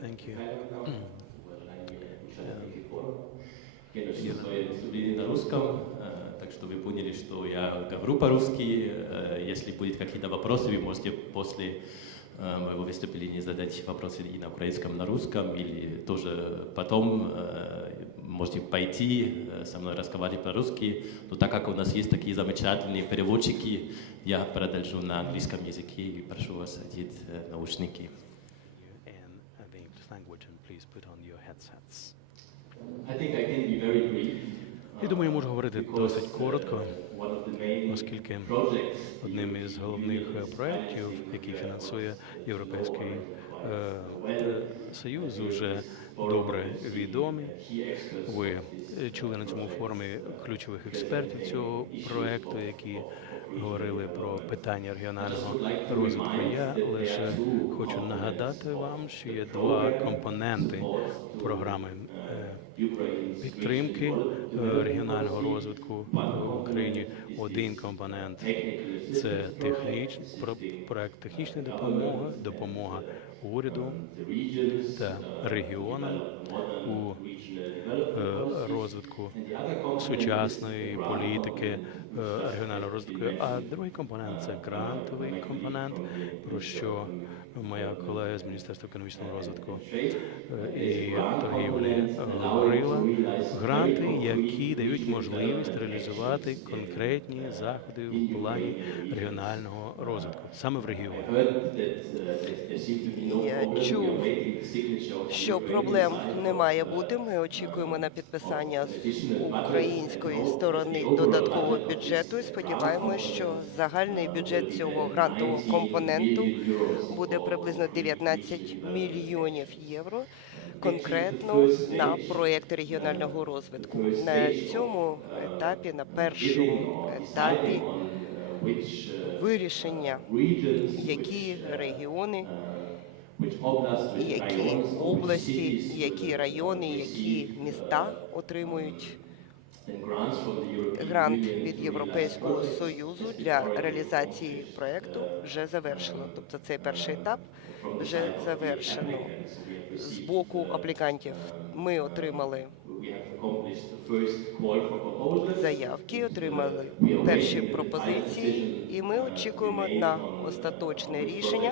Thank you. Конечно, свои выступления на русском, э, так что вы поняли, что я говорю по-русски. Э, Если будут какие-то вопросы, вы можете после э, моего выступления задать вопросы и на украинском, на русском, или тоже потом э, можете пойти э, со мной разговаривать по-русски. Но так как у нас есть такие замечательные переводчики, я продолжу на английском языке и прошу вас одеть э, наушники. language, and please put on your headsets. I think I can be very brief. Я думаю, я можу говорити досить коротко, the main оскільки одним із головних е, проєктів, який фінансує Європейський е, Союз, уже добре відомі. Ви чули на цьому форумі ключових експертів цього проекту, які говорили про питання регіонального розвитку. Я лише хочу нагадати вам, що є два компоненти програми. Підтримки е, регіонального розвитку в Україні один компонент це техніч, про- проект технічної допомоги, допомога уряду та регіонам у е, розвитку сучасної політики е, регіонального розвитку. А другий компонент це грантовий компонент, про що моя колега з Міністерства економічного розвитку і торгівлі говорила. Гранти, які дають можливість реалізувати конкретні заходи в плані регіонального розвитку, саме в регіоні. Я чув, що проблем не має бути. Ми очікуємо на підписання з української сторони додаткового бюджету. і Сподіваємося, що загальний бюджет цього грантового компоненту буде приблизно 19 мільйонів євро. Конкретно на проєкти регіонального розвитку. На цьому етапі, на першому етапі вирішення, які регіони які області, які райони, які міста отримують грант від Європейського союзу для реалізації проекту вже завершено. Тобто цей перший етап вже завершено. З боку аплікантів ми отримали заявки, отримали перші пропозиції, очікуємо на остаточне рішення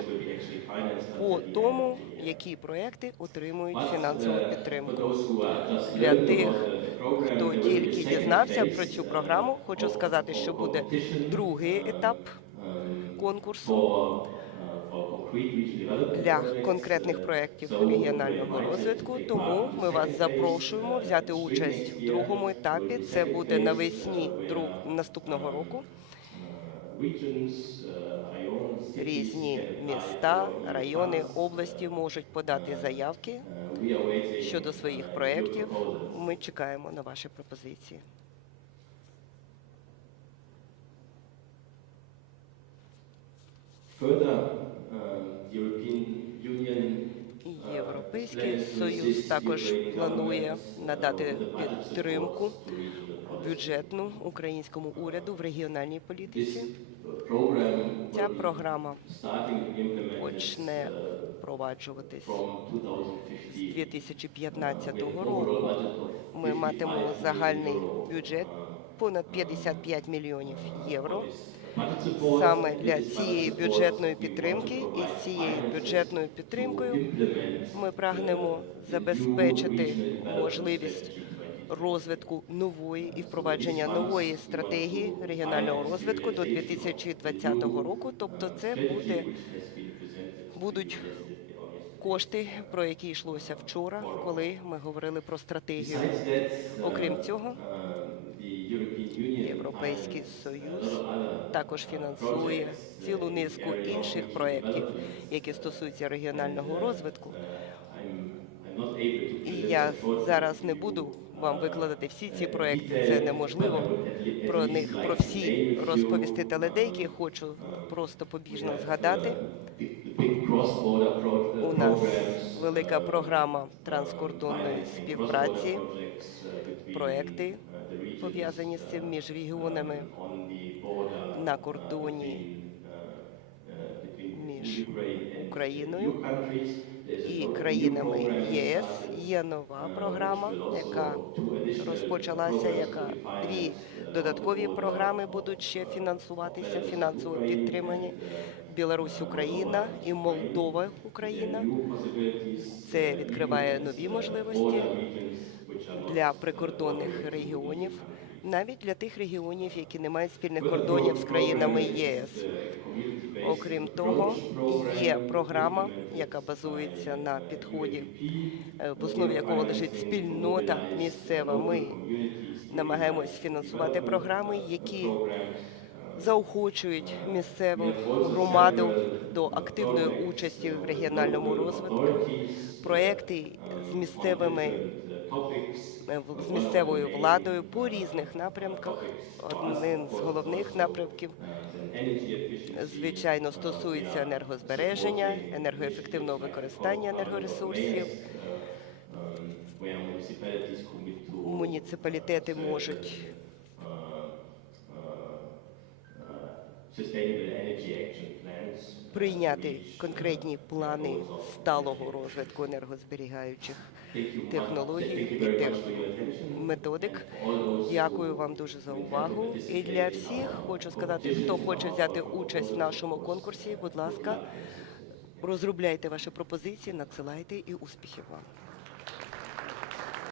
по тому, які проекти отримують фінансову підтримку. Для тих, хто тільки дізнався про цю програму, хочу сказати, що буде другий етап конкурсу для конкретних проєктів регіонального розвитку. Тому ми вас запрошуємо взяти участь в другому етапі. Це буде навесні наступного року. Різні міста, райони, області можуть подати заявки щодо своїх проєктів. Ми чекаємо на ваші пропозиції. Європейський союз також планує надати підтримку бюджетну українському уряду в регіональній політиці. Ця програма почне впроваджуватись from з 2015. 2015 року. Ми матимемо загальний бюджет понад 55 мільйонів євро. Саме для цієї бюджетної підтримки і з цією бюджетною підтримкою ми прагнемо забезпечити можливість розвитку нової і впровадження нової стратегії регіонального розвитку до 2020 року. Тобто, це буде будуть кошти, про які йшлося вчора, коли ми говорили про стратегію. Окрім цього, Європейський Союз також фінансує цілу низку інших проєктів, які стосуються регіонального розвитку. І я зараз не буду вам викладати всі ці проекти. Це неможливо про них про всі розповісти. Але деякі хочу просто побіжно згадати. У нас велика програма транскордонної співпраці, проекти пов'язані з цим між регіонами на кордоні між Україною і країнами ЄС є нова програма, яка розпочалася, яка дві додаткові програми будуть ще фінансуватися, фінансово підтримані. Білорусь Україна і Молдова Україна. Це відкриває нові можливості для прикордонних регіонів, навіть для тих регіонів, які не мають спільних кордонів з країнами єС. Окрім того, є програма, яка базується на підході, е, в основі якого лежить спільнота місцева. Ми намагаємось фінансувати програми, які заохочують місцеву громаду до активної участі в регіональному розвитку. Проекти з місцевими е, з місцевою владою по різних напрямках. Один з головних напрямків звичайно стосується енергозбереження, енергоефективного використання енергоресурсів. Муніципалітети можуть прийняти конкретні плани сталого розвитку енергозберігаючих технологій і тех методик. Дякую вам дуже за увагу. І для всіх хочу сказати, хто хоче взяти участь в нашому конкурсі, будь ласка, розробляйте ваші пропозиції, надсилайте і успіхів вам.